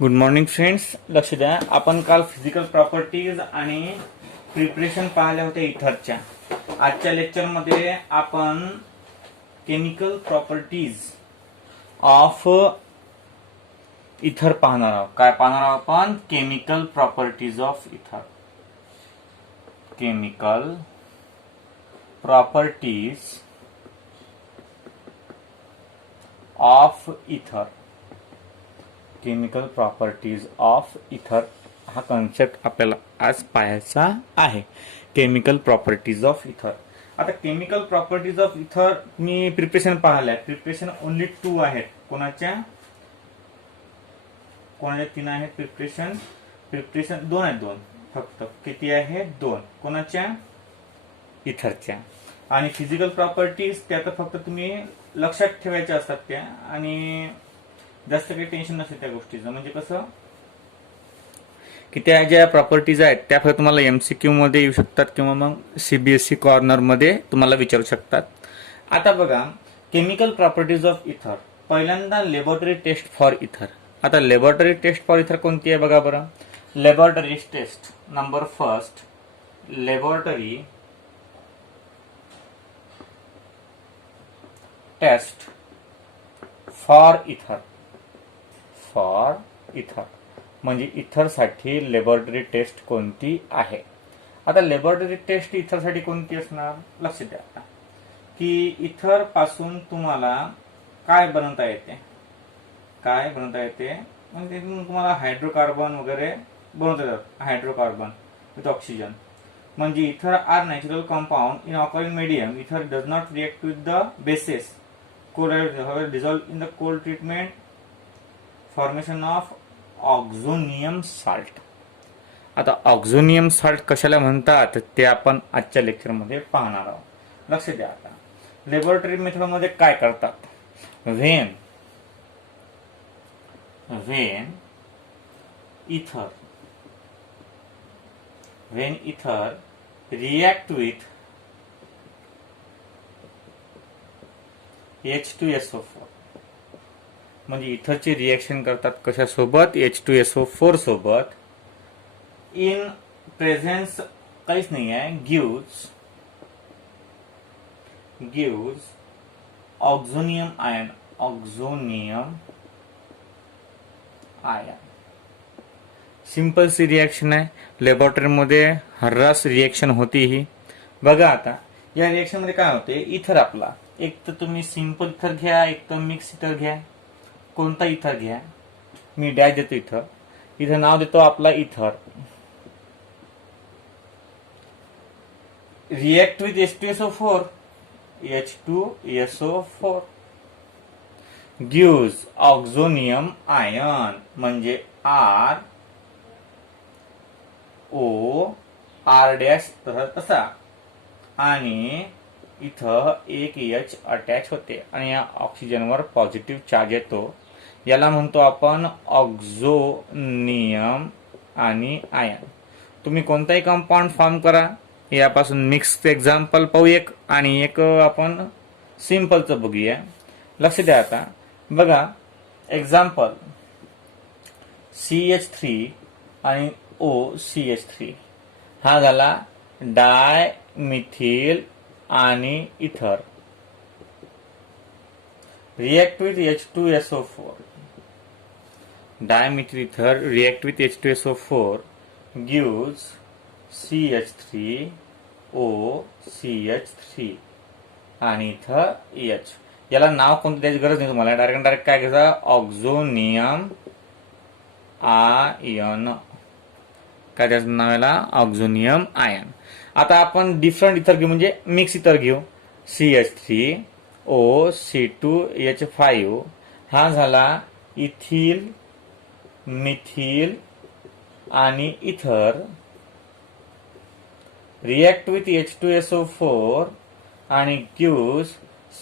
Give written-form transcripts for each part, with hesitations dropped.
Good morning friends. लक्ष द्या, आपण काल फिजिकल प्रॉपर्टीज आणि प्रिपरेशन पाहिल्या होत्या इथरच्या. आजच्या लेक्चरमध्ये आपण केमिकल प्रॉपर्टीज ऑफ इथर पाहणार आहोत. काय पाहणार आहोत आपण? केमिकल प्रॉपर्टीज ऑफ इथर. केमिकल प्रॉपर्टीज ऑफ इथर. केमिकल प्रॉपर्टीज ऑफ इथर हा कन्सेप्ट आपल्याला आज पाहायचा आहे. केमिकल प्रॉपर्टीज ऑफ इथर. आता केमिकल प्रॉपर्टीज ऑफ इथर मी प्रिपरेशन पाहिलंय. प्रिपरेशन ओनली 2 आहेत. कोणाच्या 3 आहेत प्रिपरेशन. 2 आहेत. 2 फक्त. किती आहेत? 2. कोणाच्या? इथरच्या. आणि फिजिकल प्रॉपर्टीज त्या तर फक्त तुम्ही लक्षात ठेवायच्या असतात त्या, आणि जास्त काही टेन्शन नसते त्या गोष्टीचं. म्हणजे कसं की त्या ज्या प्रॉपर्टीज आहेत त्या फक्त तुम्हाला MCQ मध्ये येऊ शकतात किंवा मग CBSE कॉर्नर मध्ये तुम्हाला विचारू शकतात. आता बघा, केमिकल प्रॉपर्टीज ऑफ इथर. पहिल्यांदा लॅबोरेटरी टेस्ट फॉर इथर. आता लॅबोरेटरी टेस्ट फॉर इथर कोणती आहे बघा बरं. Laboratory test number first. Laboratory test for ether. For ether म्हणजे इथर साठी लॅबोरेटरी टेस्ट कोणती आहे. आता लॅबोरेटरी टेस्ट इथर साठी कोणती असणार? लक्ष द्या आता की इथर पासून तुम्हाला काय बनवता येते. काय बनवता येते म्हणजे तुम्हाला हायड्रोकार्बन वगैरे बनवता येतात. Hydrocarbon with oxygen. म्हणजे ether are natural compound in occurring medium. Ether does not react with the bases. Cold dissolve in the cold treatment. Formation of oxonium salt. आता ऑक्झोनियम साल्ट कशाला म्हणतात ते आपण आजच्या लेक्चरमध्ये पाहणार आहोत. लक्ष द्या आता. लॅबोरेटरी मेथडमध्ये काय करतात. When ether react with H2SO4. म्हणजे इथरची रिएक्शन करतात कशासोबत? H2SO4 सोबत. इन प्रेझेन्स काहीच नाही आहे. Gives oxonium ion. सिंपल सी रिएक्शन आहे. लॅबोरेटरीमध्ये हर्रास रिएक्शन होती ही. बघा आता या रिएक्शन मध्ये काय होते. इथर आपला एक तर तुम्ही सिंपल इथर घ्या, एक तर मिक्स इथर घ्या. कोणता इथर घ्या. मी डॅश देतो इथं. इथं नाव देतो आपला ether. React with H2SO4. H2SO4 gives oxonium ion म्हणजे R तसा. आणि इथं एक H अटॅच होते आणि या ऑक्सिजनवर पॉझिटिव्ह चार्ज येतो. याला म्हणतो आपण ऑक्झोनियम आणि आयन. तुम्ही कोणताही कंपाऊंड फॉर्म करा. यापासून मिक्सचं एक्झाम्पल पाहू एक, आणि एक आपण सिंपलचं बघूया. लक्ष द्या आता. बघा एक्झाम्पल CH3 आणि OCH3 हा झाला डायमिथिल आणि इथर. React with H2SO4. डायमिथिल इथर react with H2SO4 gives CH3OCH3 आणि इथं H. याला नाव कोणतं द्यायची गरज नाही तुम्हाला. डायरेक्ट काय घ्यायचं? ऑक्झोनियम आयन. काय त्याचं नाव? याला ऑक्झोनियम आयन. आता आपण डिफरंट इथर घेऊ म्हणजे मिक्स इथर घेऊ. CH3OC2H5 हा झाला इथिल, मिथिल आणि इथर. रिएक्ट विथ H2SO4 आणि गिव्स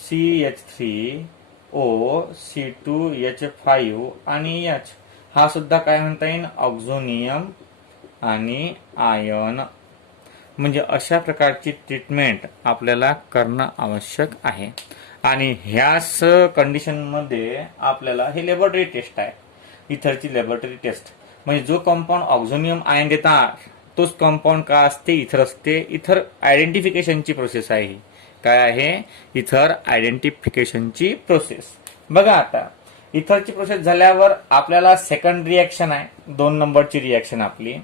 CH3OC2H5 आणि H. हा सुद्धा काय म्हणता येईल? ऑक्झोनियम आणि आयन. म्हणजे अशा प्रकारची ट्रीटमेंट आपल्याला करणं आवश्यक आहे. आणि ह्याच कंडिशन मध्ये आपल्याला हे लॅबोरेटरी टेस्ट आहे. इथरची लॅबोरेटरी टेस्ट. म्हणजे जो कंपाऊंड ऑक्झोनियम आयन देतात तोच कंपाऊंड का असते, इथर असते. इथर आयडेंटिफिकेशनची प्रोसेस आहे. काय आहे? इथर आयडेंटिफिकेशनची प्रोसेस. बघा आता इथरची प्रोसेस झाल्यावर आपल्याला सेकंड रिॲक्शन आहे, 2 नंबरची रिॲक्शन आपली.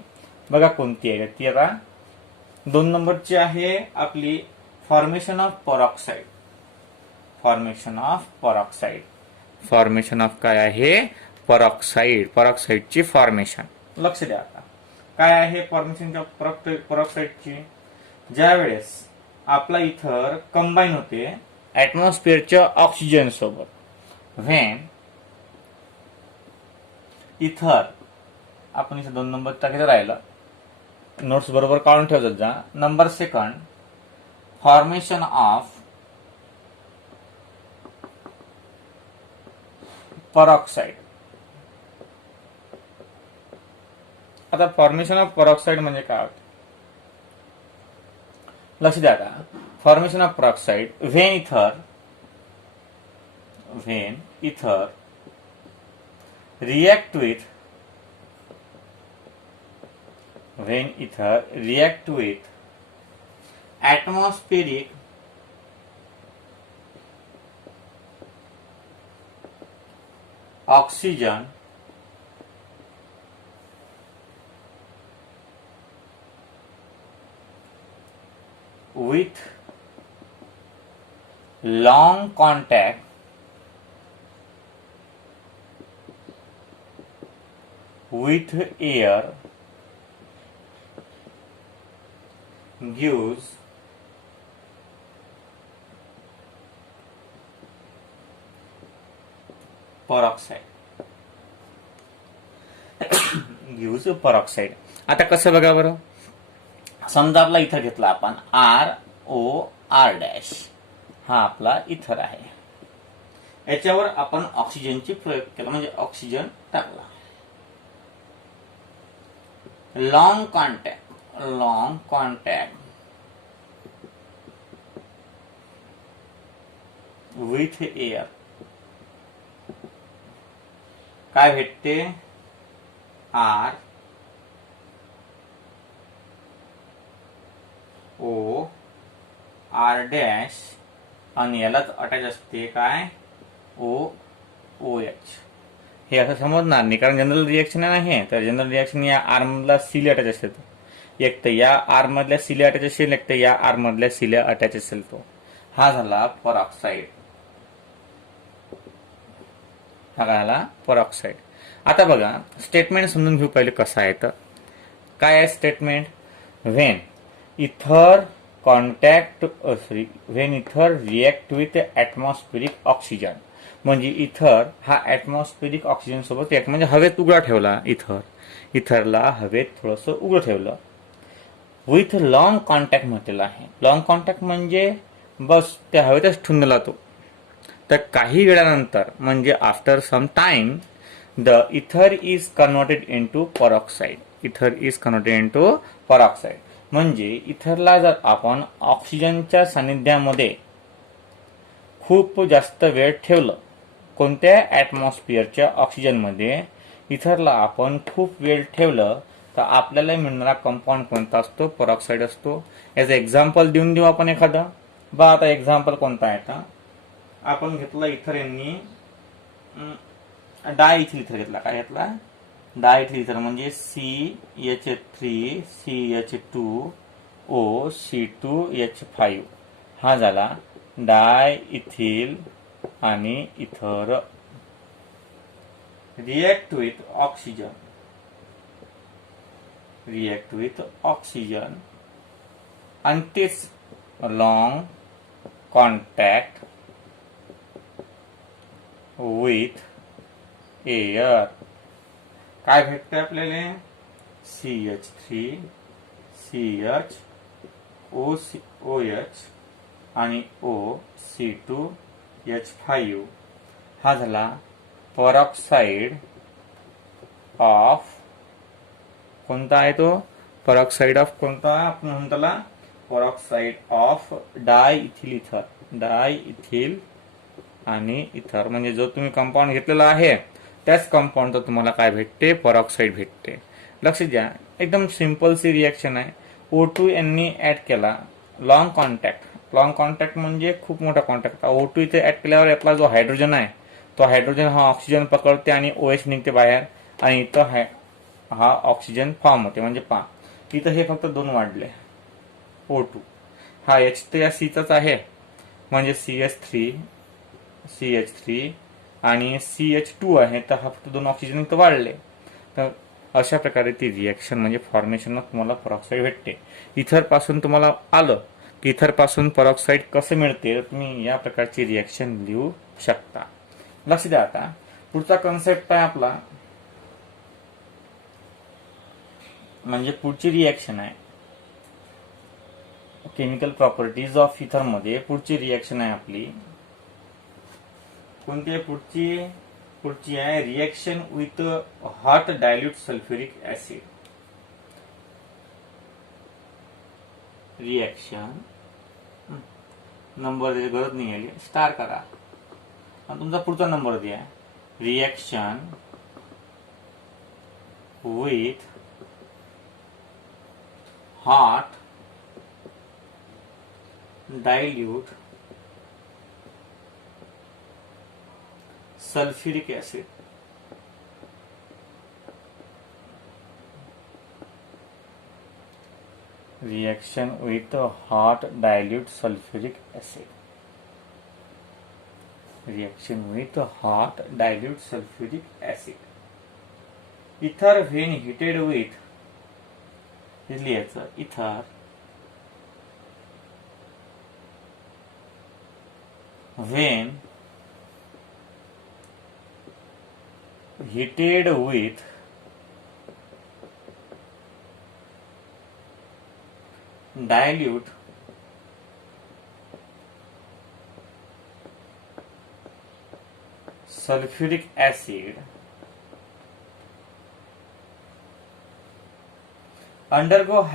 बघा कोणती आहे ती. आता 2 नंबरची आहे आपली formation of peroxide. Formation of peroxide. Formation of काय आहे? परऑक्साईड. परऑक्साईडची फॉर्मेशन. लक्ष द्या आता काय आहे फॉर्मेशन परऑक्साईडची. ज्या वेळेस आपला इथर कंबाईन होते ऍटमॉस्फिअरच्या ऑक्सिजन सोबत, व्हेन इथर, आपण इथे 2 नंबर टाकायचं राहिलं, नोट्स बरोबर काढून ठेवत जा. Number second, formation of peroxide. आता फॉर्मेशन ऑफ परऑक्साईड म्हणजे काय होतं? लक्ष द्या आता. फॉर्मेशन ऑफ परऑक्साईड व्हेन इथर react with atmospheric oxygen with long contact with air gives peroxide. Gives peroxide. आता कसं बघा बरं. समजा आपला इथर घेतला आपण ROR', हा आपला इथर आहे. याच्यावर आपण ऑक्सिजनची प्रयोग केला म्हणजे ऑक्सिजन टाकला. लॉंग कॉन्टॅक्ट विथ एअर काय भेटते? ROR' आणि यालाच अटॅच असते काय? OH. हे असं समजणार नाही कारण जनरल रिएक्शन आहे. तर जनरल रिएक्शन या आर मधला सीला अटॅच असेल, एक तर या आर मधल्या सीला अटॅच असेल, एक तर या आर मधल्या सीला अटॅच असेल. तो हा झाला परऑक्साईड. हा झाला परऑक्साईड. आता बघा स्टेटमेंट समजून घेऊ पहिले कसं आहे. तर काय आहे statement? When ether react with atmospheric oxygen. म्हणजे इथर हा ऍटमॉस्फेरिक ऑक्सिजन सोबत एक म्हणजे हवेत उघडा ठेवला. इथरला हवेत थोडंसं उघडं ठेवलं. विथ लॉंग कॉन्टॅक्ट म्हटलेला आहे. लॉंग कॉन्टॅक्ट म्हणजे बस त्या हवेतच ठेवून दिला तो. तर काही वेळानंतर म्हणजे आफ्टर सम टाइम द इथर इज कन्वर्टेड इनटू परऑक्साईड. म्हणजे इथरला जर आपण ऑक्सिजनच्या सानिध्यामध्ये खूप जास्त वेळ ठेवलं, कोणत्या ऍटमॉस्फिअरच्या ऑक्सिजनमध्ये इथरला आपण खूप वेळ ठेवलं, तर आपल्याला मिळणारा कंपाऊंड कोणता असतो? परऑक्साईड असतो. याचं एक्झाम्पल देऊ आपण एखादं. बा आता एक्झाम्पल कोणता आहे? आता आपण घेतला इथर, यांनी डायइथिल इथर घेतला. काय घेतला? डायइथिल इथर म्हणजे CH3 CH2O C2H5. हा झाला डायइथिल आणि इथर. रिएक्ट विथ ऑक्सिजन आणि तेच लॉंग कॉन्टॅक्ट विथ एअर. काय भेटते आपल्याला? CH3 CHOOH आणि O C2H5. हा झाला परऑक्साईड ऑफ कोणता आहे तो? परऑक्साईड ऑफ कोणता? आपण म्हणून त्याला परऑक्साईड ऑफ डायइथिल आणि इथर. म्हणजे जो तुम्ही कंपाऊंड घेतलेला आहे त्याच कंपाऊंडचं तुम्हाला काय भेटते, परऑक्साईड भेटते. लक्ष द्या, एकदम सिंपल सी रिॲक्शन आहे. O2 यांनी ऍड केला, लॉंग कॉन्टॅक्ट म्हणजे खूप मोठा कॉन्टॅक्ट. O2 इथे ऍड केल्यावर आपला जो हायड्रोजन आहे तो हायड्रोजन हा ऑक्सिजन पकडते आणि OH निघते बाहेर, आणि इथं हा ऑक्सिजन फॉर्म होते. म्हणजे पहा, इथं हे फक्त 2 वाढले. O2 हा H तर या Cचाच आहे, म्हणजे CH3 आणि CH2 आहे, तर हा फक्त 2 ऑक्सिजन इथं वाढले. तर अशा प्रकारे ती रिॲक्शन म्हणजे फॉर्मेशन तुम्हाला परऑक्साईड भेटते. इथर पासून तुम्हाला आलं की इथर पासून परऑक्साईड कसं मिळते, तुम्ही या प्रकारची रिॲक्शन लिहू शकता. लक्ष द्या, आता पुढचा कन्सेप्ट आहे आपला, म्हणजे पुढची रिॲक्शन आहे केमिकल प्रॉपर्टीज ऑफ इथर मध्ये. पुढची रिॲक्शन आहे आपली कोणती आहे, पुढची आहे reaction with hot dilute sulphuric acid. Reaction number द्यायची गरज नाही आली, स्टार करा आणि तुमचा पुढचा नंबर द्या. Reaction with hot dilute sulphuric acid. Reaction with hot dilute sulphuric acid. Reaction with hot dilute sulphuric acid. इथर व्हेन हिटेड विथ, लिहायचं इथर when heated with dilute sulfuric acid undergoes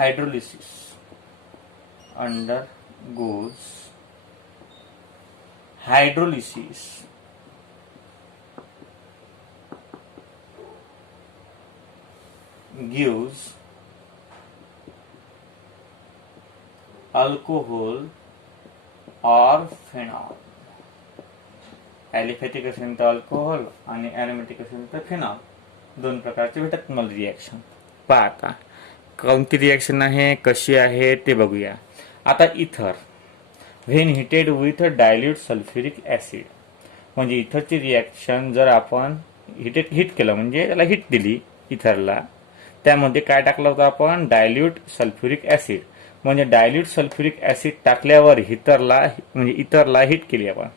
hydrolysis gives alcohol or phenol. Aliphatic असेल तर alcohol आणि aromatic असेल तर phenol, 2 प्रकारचे भेटतात तुम्हाला रिॲक्शन. पहा आता कोणती रिॲक्शन आहे, कशी आहे ते बघूया. आता ether when heated with dilute sulphuric acid, म्हणजे इथरची रिॲक्शन जर आपण हिट केलं, म्हणजे त्याला हिट दिली इथरला, त्यामध्ये काय टाकलं होतं आपण, डायल्यूट सल्फ्युरिक ऍसिड. म्हणजे डायल्यूट सल्फ्युरिक ऍसिड टाकल्यावर इथरला हिट केली आपण,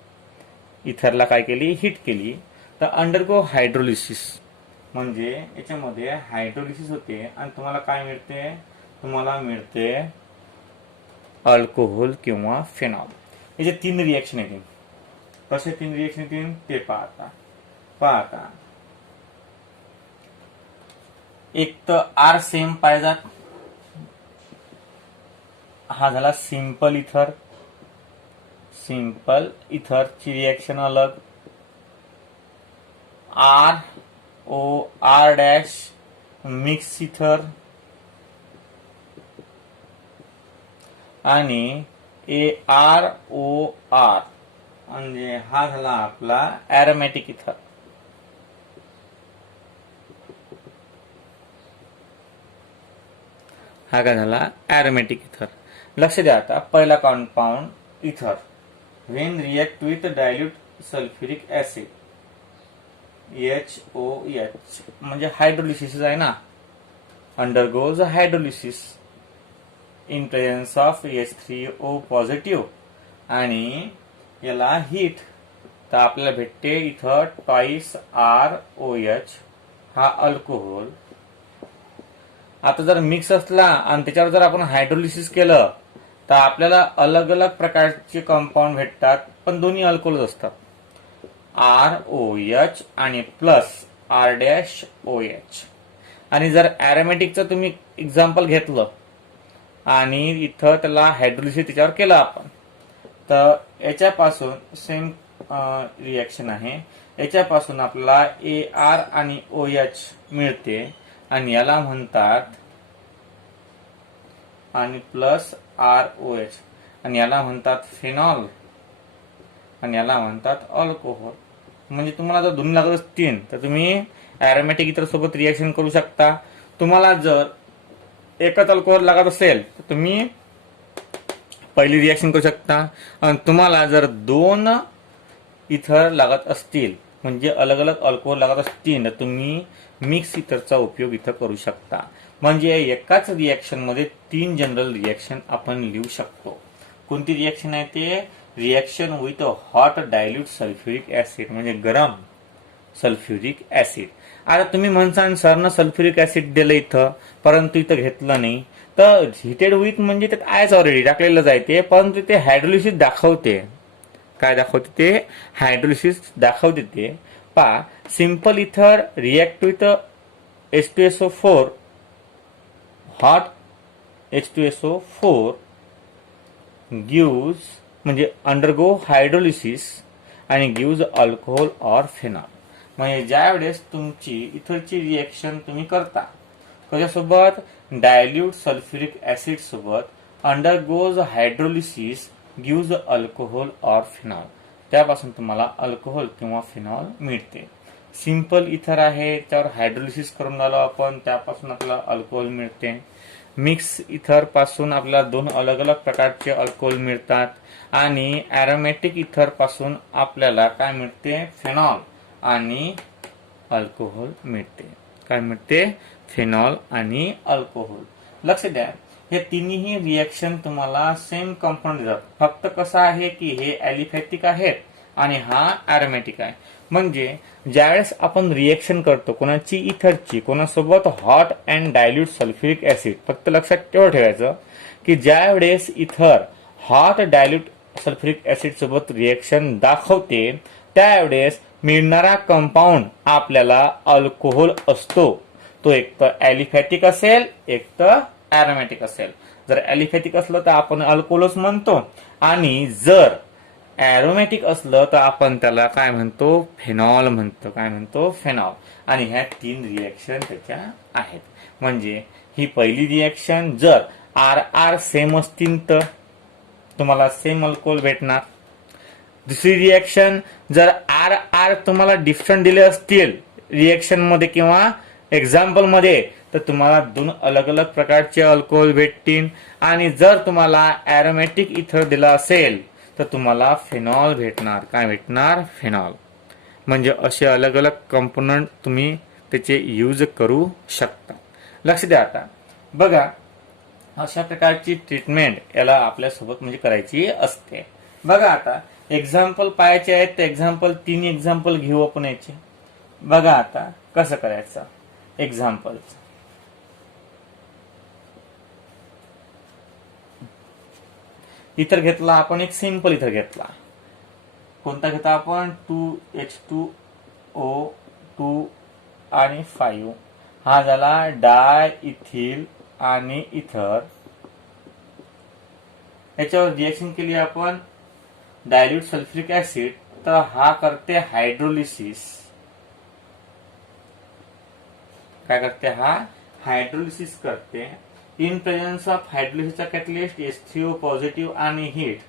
इथरला काय केली, हिट केली. तर अंडरगो हायड्रोलिसिस, म्हणजे याच्यामध्ये हायड्रोलिसिस होते आणि तुम्हाला काय मिळते, तुम्हाला मिळते अल्कोहोल किंवा फेनॉल. याचे 3 रिॲक्शन येतील. कसे 3 रिॲक्शन येतील ते पाहता. एक तर आर सेम पाहिजात, हा झाला सिंपल इथरची रिॲक्शन अलग. आर डॅश मिक्स इथर आणि ArOR, म्हणजे हा झाला आपला ॲरोमॅटिक इथर. हा काय झाला, ॲरोमॅटिक इथर. लक्ष द्या, आता पहिला कंपाऊंड इथर when react with dilute sulphuric acid HOH, म्हणजे हायड्रोलिसिस आहे ना, undergoes hydrolysis in presence of H3O positive, आणि याला हीट, तर आपल्याला भेटते इथं ट्वाइस ROH, हा अल्कोहोल. आता जर मिक्स असला आणि त्याच्यावर जर आपण हायड्रोलिसिस केलं तर आपल्याला अलग अलग प्रकारचे कंपाऊंड भेटतात, पण दोन्ही अल्कोहोल असतात. ROH आणि प्लस R-OH. आणि जर ॲरोमॅटिकचं तुम्ही एक्झाम्पल घेतलं आणि इथं त्याला हायड्रोलिसिस त्याच्यावर केलं आपण, तर याच्यापासून सेम रिॲक्शन आहे. याच्यापासून आपल्याला AR आणि OH मिळते आणि याला म्हणतात आणि प्लस ROH आणि याला म्हणतात फिनॉल आणि याला म्हणतात अल्कोहोल. म्हणजे तुम्हाला जर दोन्ही लागत असतील तर तुम्ही ॲरोमॅटिक इथर सोबत रिएक्शन करू शकता. तुम्हाला जर एकच अल्कोहोल लागत असेल तर तुम्ही पहिली रिएक्शन करू शकता. आणि तुम्हाला जर दोन इथर लागत असतील म्हणजे अलग अलग अल्कोहोल लागत असतील तर तुम्ही मिक्स इथरचा उपयोग इथं करू शकता. म्हणजे एकाच रिएक्शन मध्ये 3 जनरल रिएक्शन आपण लिहू शकतो. कोणती रिएक्शन आहे ते? Reaction with hot dilute sulphuric acid म्हणजे गरम सल्फ्युरिक ऍसिड. आता तुम्ही म्हणसान सरनं सल्फ्युरिक ऍसिड दिलं इथं परंतु इथं घेतलं नाही तर हिटेड विथ म्हणजे त्यात आहेच ऑलरेडी टाकलेलं आहे ते, परंतु ते हायड्रोलिसिस दाखवते. काय दाखवते ते? हायड्रोलिसिस दाखवते ते. पा सिंपल इथर react with H2SO4 hot H2SO4 gives म्हणजे अंडरगो हायड्रोलिसिस आणि गिव्ज अल्कोहोल ऑर फिनॉल. म्हणजे ज्या वेळेस तुमची इथरची रिएक्शन तुम्ही करता कशासोबत? डायल्यूट सल्फ्युरिक ऍसिड सोबत undergoes hydrolysis gives alcohol or phenol, त्यापासून तुम्हाला अल्कोहोल किंवा फिनॉल मिळते. सिंपल इथर आहे त्यावर हायड्रोलिसिस करून आलो आपण, त्यापासून आपल्याला अल्कोहोल मिळते. मिक्स इथर पासून आपल्याला 2 अलग अलग प्रकारचे अल्कोहोल मिळतात आणि ॲरोमॅटिक इथर पासून आपल्याला काय मिळते? फिनॉल आणि अल्कोहोल मिळते. काय मिळते? फिनॉल आणि अल्कोहोल. लक्ष द्या, हे तिन्ही रिएक्शन तुम्हाला सेम कंपाऊंड देतात. फक्त कसं आहे की हे ॲलिफॅटिक आहेत आणि हा ॲरोमॅटिक आहे. म्हणजे ज्यावेळेस आपण रिएक्शन करतो कोणाची? इथरची, कोणासोबत? Hot and dilute sulphuric acid. फक्त लक्षात तेवढं ठेवायचं की ज्यावेळेस इथर हॉट डायल्यूट सल्फ्युरिक ऍसिड सोबत रिएक्शन दाखवते त्यावेळेस मिळणारा कंपाऊंड आपल्याला अल्कोहोल असतो. तो एक तर ॲलिफॅटिक असेल एक तर ॲरोमॅटिक असेल. जर ॲलिफॅटिक असलं तर आपण अल्कोहोलच म्हणतो आणि जर ॲरोमॅटिक असलं तर आपण त्याला काय म्हणतो? फेनॉल म्हणतो. काय म्हणतो? फेनॉल. आणि ह्या 3 रिएक्शन त्याच्या आहेत. म्हणजे ही पहिली रिएक्शन जर RR सेम असतील तर तुम्हाला सेम अल्कोहोल भेटणार. दुसरी रिएक्शन जर RR तुम्हाला डिफरंट दिले असतील रिएक्शन मध्ये किंवा एक्झाम्पल मध्ये तर तुम्हाला 2 अलग अलग प्रकारचे अल्कोहोल भेटतील. आणि जर तुम्हाला ॲरोमॅटिक इथर दिला असेल तर तुम्हाला फिनॉल भेटणार. काय भेटणार? फिनॉल. म्हणजे असे अलग अलग कंपोनंट तुम्ही त्याचे यूज करू शकता. लक्ष द्या. आता बघा अशा प्रकारची ट्रीटमेंट याला आपल्यासोबत म्हणजे करायची असते. बघा आता एक्झाम्पल पाहायचे आहेत तर एक्झाम्पल 3 एक्झाम्पल घेऊ आपण याचे. बघा आता कसं करायचं एक्झाम्पल. इथर घेतला आपण, एक सिंपल इथर घेतला. कोणता घेता आपण? 2H2O2 आणि 5. हा झाला डाय इथिल आणि इथर. याच्यावर रिएक्शन केली आपण डायल्यूट सल्फ्युरिक ऍसिड तर हा करते हायड्रोलिसिस. काय करते? हा हायड्रोलिसिस करते. इन प्रेझेन्स ऑफ हायड्रोलिसिसचा कॅटलिस्ट H3O पॉझिटिव्ह आणि हीट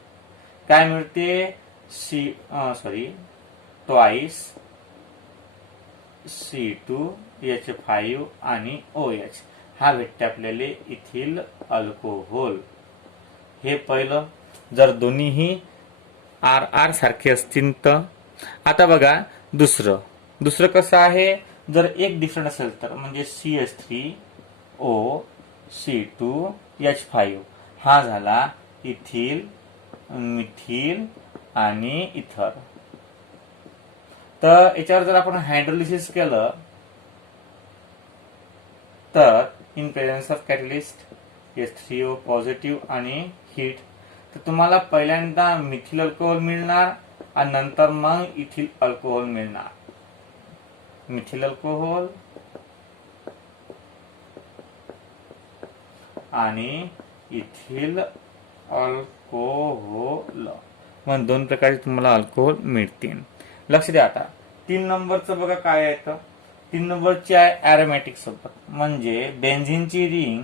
काय मिळते? ट्वाइस C2H5 आणि OH हा भेटते आपल्याला इथिल अल्कोहोल. हे पहिलं. जर दोन्हीही RR सारखे असतील तर. आता बघा दुसरं कसं आहे? जर एक डिफरंट असेल तर म्हणजे CH3O C2H5 हा झाला इथिल मिथिल आणि इथर. तर याच्यावर जर आपण हायड्रोलिसिस केलं तर in presence of catalyst H3O positive आणि हीट तर तुम्हाला पहिल्यांदा मिथिल अल्कोहोल मिळणार आणि नंतर मग इथिल अल्कोहोल मिळणार. मिथिल अल्कोहोल आणि इथिल अल्कोहोल. मग 2 प्रकारचे तुम्हाला अल्कोहोल मिळतील. लक्ष द्या. आता 3 नंबरचं बघा काय आहे तर 3 नंबरची आहे ॲरोमॅटिक सोबत, म्हणजे बेन्झिनची रिंग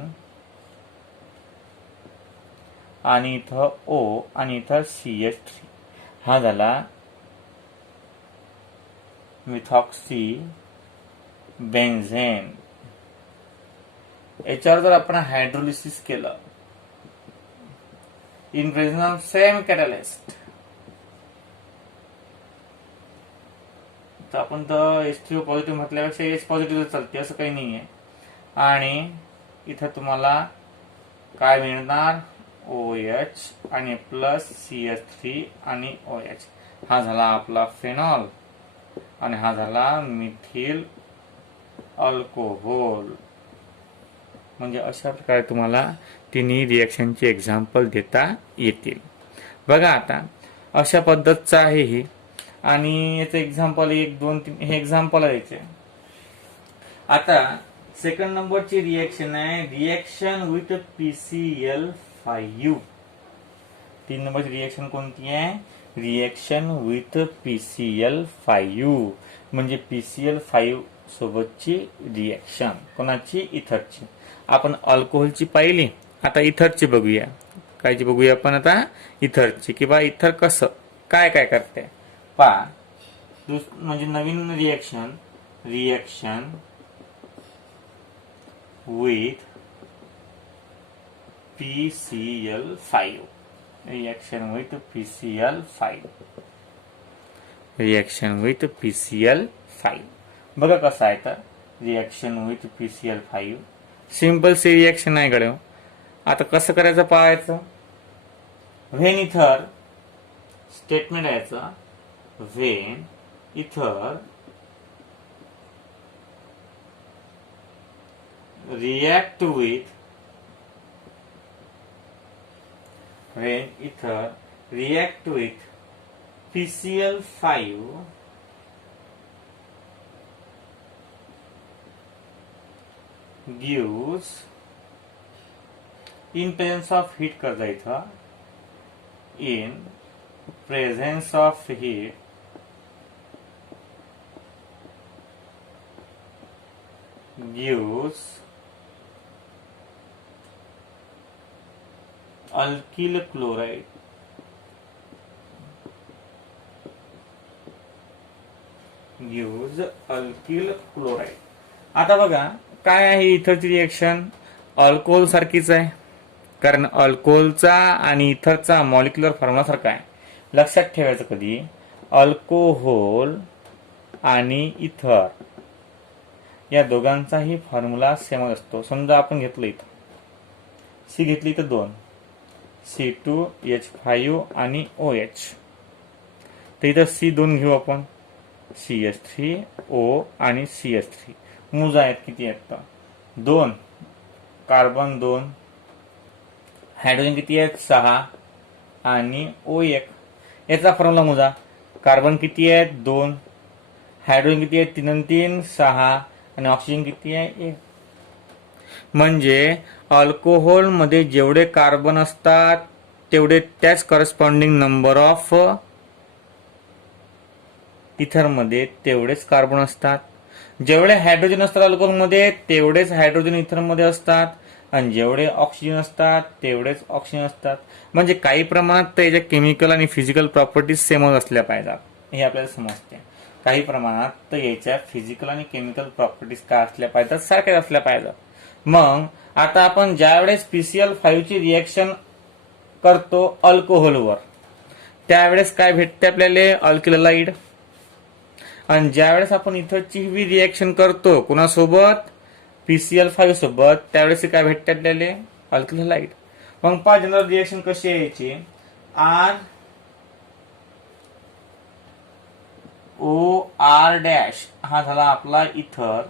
आणि इथं O आणि इथं CH3, हा झाला मिथॉक्सी बेन्झेन. याच्यावर जर आपण हायड्रोलिसिस केलं in presence of same catalyst, तर आपण तर H3O पॉझिटिव्ह म्हटल्यापेक्षा H पॉझिटिव्ह चालते असं काही नाहीये. आणि इथं तुम्हाला काय मिळणार, OH आणि प्लस CH3 आणि OH, हा झाला आपला फेनॉल आणि हा झाला मिथिल अल्कोहोल. म्हणजे अशा प्रकारे तुम्हाला तिन्ही रिएक्शनचे एक्झाम्पल देता येतील. बघा आता अशा पद्धतचं आहे हे, आणि याचं एक्झाम्पल 1 2 3 हे एक्झाम्पल आहे. आता सेकंड नंबरची रिएक्शन आहे रिएक्शन विथ PCl5. 3 नंबरची रिएक्शन कोणती आहे, रिएक्शन विथ PCl5, म्हणजे PCl5 सोबतची रिएक्शन. कोणाची, इथरची. आपण अल्कोहोलची पाहिली, आता इथरची बघूया. कायची बघूया आपण आता, इथरची. किंवा इथर कसं काय काय करते पहा. म्हणजे नवीन reaction, reaction with PCl5, reaction with PCl5, reaction with PCl5. बघा कसं आहे तर रिएक्शन विथ PCl5 सिंपल सी रिएक्शन आहे गड्या. आता कसं करायचं पाहायचं. व्हेन इथर स्टेटमेंट यायचं, व्हेन इथर react with, when ether react with PCl5 gives, in presence of heat करायचा इथं, in presence of heat gives alkyl chloride, gives alkyl chloride. आता बघा काय आहे इथरची रिएक्शन, अल्कोहोल सारखीच आहे, कारण अल्कोहोलचा आणि इथरचा मॉलिक्युलर फॉर्म्युला सारखा आहे. लक्षात ठेवायचं कधी, अल्कोहोल आणि इथर या दोघांचाही फॉर्म्युला सेम असतो. समजा आपण घेतलं इथं सी घेतली इथं 2 C2H5 आणि OH, तर इथं C2 घेऊ आपण, CH3O आणि CH3. मुजा आहेत किती आहेत तर 2, कार्बन 2, हायड्रोजन किती आहेत 6 आणि O1. याचा फॉर्म्युला मुजा, कार्बन किती आहेत 2, हायड्रोजन किती आहेत 3 आणि 3 6 आणि ऑक्सिजन किती आहे 1. म्हणजे अल्कोहोल मध्ये जेवढे कार्बन असतात तेवढे त्याच करस्पॉन्डिंग नंबर ऑफ इथर मध्ये तेवढेच कार्बन असतात. जेवढे हायड्रोजन असतात अल्कोहोल मध्ये तेवढेच हायड्रोजन इथर मध्ये असतात, आणि जेवढे ऑक्सिजन असतात तेवढेच ऑक्सिजन असतात. म्हणजे काही प्रमाणात त्याच्या केमिकल आणि फिजिकल प्रॉपर्टीज सेमच असल्या पाहिजेत हे आपल्याला समजते. काही प्रमाणात तर याच्या फिजिकल आणि केमिकल प्रॉपर्टीज काय असल्या पाहिजेत, सारख्याच असल्या पाहिजेत. मग आता आपण ज्यावेळेस PCl5 ची रिएक्शन करतो अल्कोहोलवर त्यावेळेस काय भेटते आपल्याला, अल्किलाइड. आणि ज्यावेळेस आपण इथरची ही रिएक्शन करतो कोणासोबत, PCl5 सोबत, त्यावेळेस काय भेटते आपल्याला, अल्किलाइड. मग पहा जनरल रिएक्शन कशी यायची, ROR' हा झाला आपला इथर,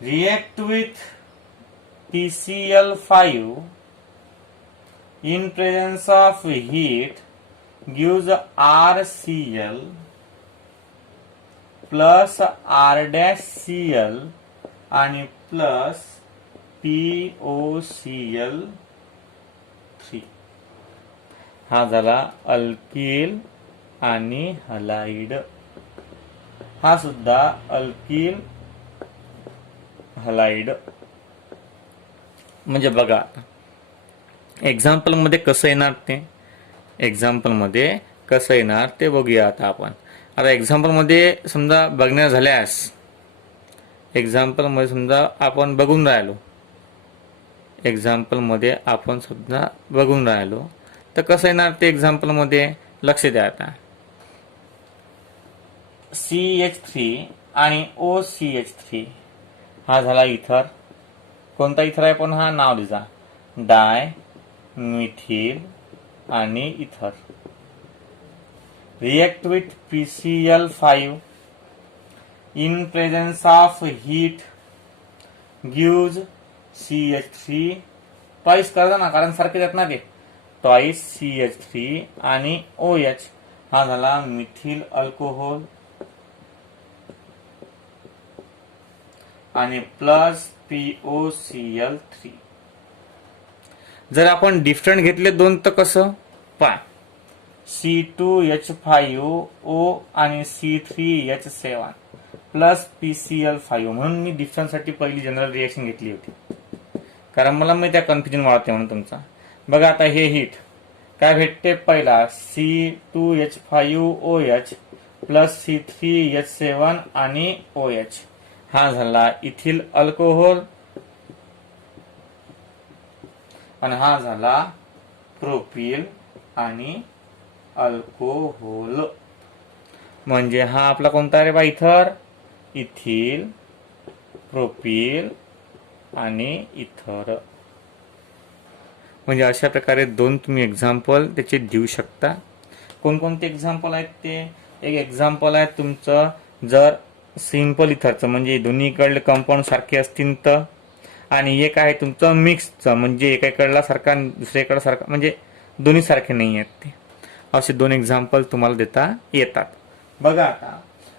react with PCl5 in presence of heat gives RCl plus R'(Cl) आणि प्लस POCl3. हा झाला अल्किल आणि हलाइड, हा सुद्धा अल्किल हलाइड. म्हणजे बघा आता एक्झाम्पल मध्ये कसं येणार ते बघूया आता आपण. आता एक्झाम्पल मध्ये समजा बघण्या झाल्यास, एक्झाम्पल मध्ये समजा आपण बघून राहिलो, तर कसं येणार ते एक्झाम्पल मध्ये लक्ष द्या. आता CH3 आणि OCH3 हा झाला इथर. कोणता इथर आहे पण हा नाव लिहा, डाय मिथिल आणि इथर. React with PCl5 in presence of heat gives CH3 twice करा ना, कारण सारखेच आहेत ना ते. twice CH3 आणि OH हा झाला मिथिल अल्कोहोल आणि प्लस POCl3. जर आपण डिफरंट घेतले दोन तर कसं पहा, C2H5O आणि C3H7 प्लस PCl5, म्हणून मी डिफरन्स साठी पहिली जनरल रिएक्शन घेतली होती, कारण मला माहिती आहे कन्फ्युजन वाढते म्हणून तुमचा. बघा आता हे हीट काय भेटते, पहिला C2H5OH प्लस C3H7 आणि OH हा झाला इथिल अल्कोहोल आणि हा झाला प्रोपिल आणि अल्कोहोल. म्हणजे हा आपला कोणता रे बा, इथर, इथिल, प्रोपिल आणि इथर. म्हणजे अशा प्रकारे दोन तुम्ही एक्झाम्पल त्याचे देऊ शकता. कोणकोणते एक्झाम्पल आहेत ते, एक एक्झाम्पल आहे तुमचं जर सिंपल इथरचं म्हणजे दोन्हीकडले कंपाऊंड सारखे असतील तर, आणि एक आहे तुमचं मिक्सचं म्हणजे एकाकडला सारखा दुसऱ्याकडला सारखा म्हणजे दोन्ही सारखे नाही आहेत ते. असे दोन एक्झाम्पल तुम्हाला देता येतात. बघा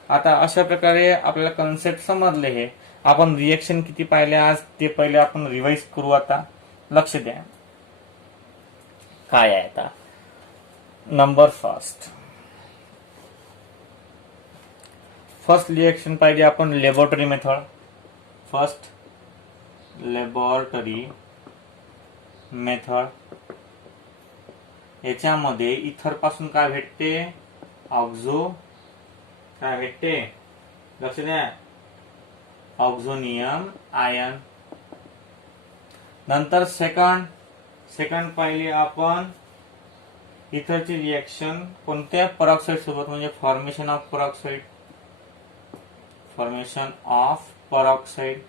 आता अशा प्रकारे आपल्याला कन्सेप्ट समजले. हे आपण रिएक्शन किती पाहिले आज ते पहिले आपण रिवाइज करू. आता लक्ष द्या काय आहे. आता नंबर फर्स्ट रिएक्शन पाहिजे आपण laboratory method. First laboratory method, याच्यामध्ये इथर पासून काय भेटते, ऑक्झो काय भेटते, लक्ष द्या, ऑक्झोनियम आयन. नंतर सेकंड पाहिली आपण इथरची रिएक्शन कोणत्या परऑक्साईड सोबत, म्हणजे फॉर्मेशन ऑफ परऑक्साईड,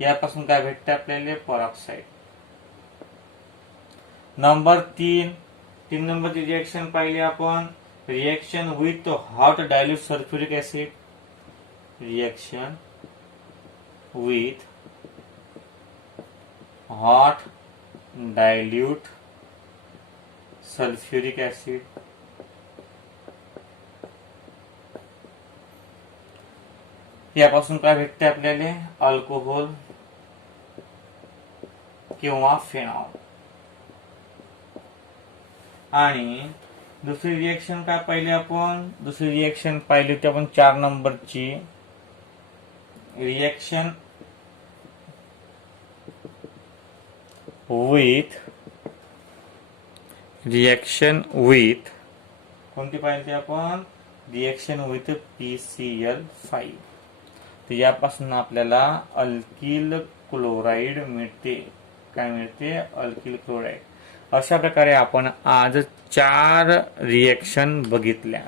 यापासून काय भेटते आपल्याला, परऑक्साईड. नंबर 3 नंबरची रिएक्शन पाहिली आपण, reaction with hot dilute sulphuric acid, reaction with hot dilute sulphuric acid. यापासून काय भेटते आपल्याला, अल्कोहोल किंवा फेनॉल. आणि दुसरी रिएक्शन काय पाहिली आपण, दुसरी रिएक्शन पाहिली होती आपण 4 नंबरची, रिएक्शन विथ कोणती पाहिली आपण, रिएक्शन विथ PCl5. तर यापासून आपल्याला अल्किल क्लोराईड मिळते. काय मिळते, अल्किल क्लोराईड. अशा प्रकारे आपण आज 4 रिएक्शन बघितल्या.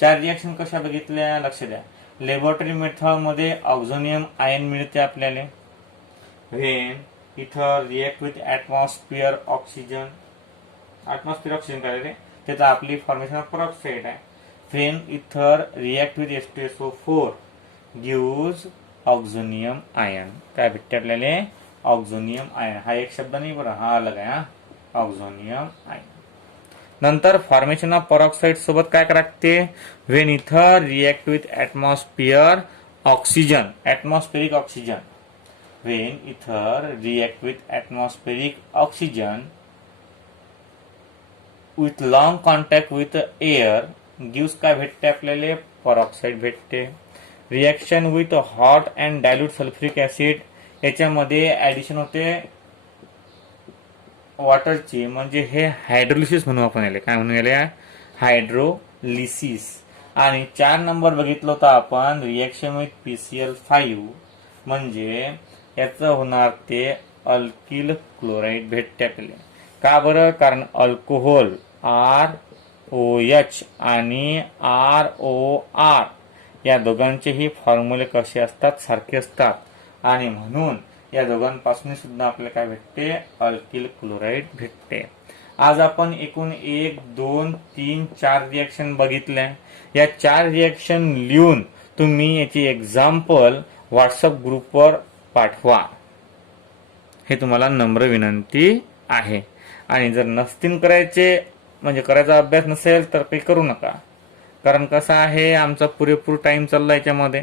4 रिएक्शन कशा बघितल्या लक्ष द्या. लॅबोरेटरी मेथड मध्ये ऑक्झोनियम आयन मिळते आपल्याला. When ether react with atmosphere oxygen काय रे, त्याचा आपली फॉर्मेशन ऑफ परऑक्साईड आहे. When ether react with H2SO4 gives oxonium ion. काय भेटते आपल्याला, ऑक्झोनियम आयन. हा एक शब्द नाही बरं, हा अलग आहे, हा ऑक्झोनियम आयन. नंतर फॉर्मेशन ऑफ परऑक्साईड सोबत काय लागते, when ether react with atmospheric oxygen, when ether react with atmospheric oxygen with long contact with air gives काय भेटते आपल्याला, परऑक्साईड भेटते. Reaction with hot and dilute sulphuric acid, याच्यामध्ये addition होते वॉटरची, म्हणजे हे हायड्रोलिसिस म्हणू आपण याला. काय म्हणू याला, हायड्रोलिसिस. आणि 4 नंबर बघितलं होतं आपण, रिएक्शन विथ PCl5, म्हणजे याचं होणार ते अल्किल क्लोराईड भेटते आपल्याला. का बरं, कारण अल्कोहोल ROH आणि ROR या दोघांचेही फॉर्म्युले कसे असतात, सारखे असतात. आणि म्हणून या दोघांपासून सुद्धा आपल्याला काय भेटते, अल्किल क्लोराईड भेटते. आज आपण एकूण 1, 2, 3, 4 रिएक्शन बघितल्या. या 4 रिएक्शन लिहून तुम्ही याची एक्झाम्पल व्हॉट्सअप ग्रुपवर पाठवा, हे तुम्हाला नम्र विनंती आहे. आणि जर नसतील करायचे, म्हणजे करायचा अभ्यास नसेल तर काही करू नका. कारण कसं आहे, आमचा पुरेपूर टाइम चालला याच्यामध्ये.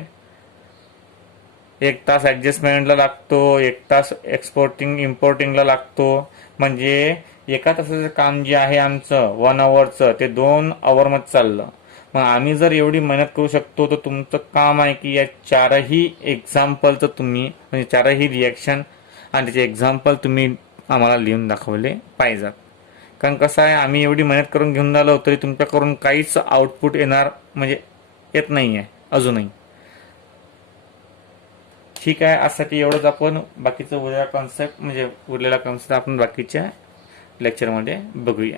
1 तास ऍडजस्टमेंटला लागतो, 1 तास एक्सपोर्टिंग इम्पोर्टिंगला लागतो. म्हणजे एका तासाचं काम जे आहे आमचं 1 आवरचं, ते 2 आवरमध्ये चाललं. मग आम्ही जर एवढी मेहनत करू शकतो, तर तुमचं काम आहे की या 4ही एक्झाम्पलचं तुम्ही, म्हणजे 4ही रिएक्शन आणि त्याचे एक्झाम्पल तुम्ही आम्हाला लिहून दाखवले पाहिजेत. कारण कसं आहे, आम्ही एवढी मेहनत करून घेऊन आलो तरी तुमच्याकडून काहीच आउटपुट येणार, म्हणजे येत नाही आहे अजूनही. ठीक आहे, आजसाठी एवढंच. आपण बाकीचं उरलेला कॉन्सेप्ट, म्हणजे उरलेला कॉन्सेप्ट आपण बाकीच्या लेक्चरमध्ये बघूया.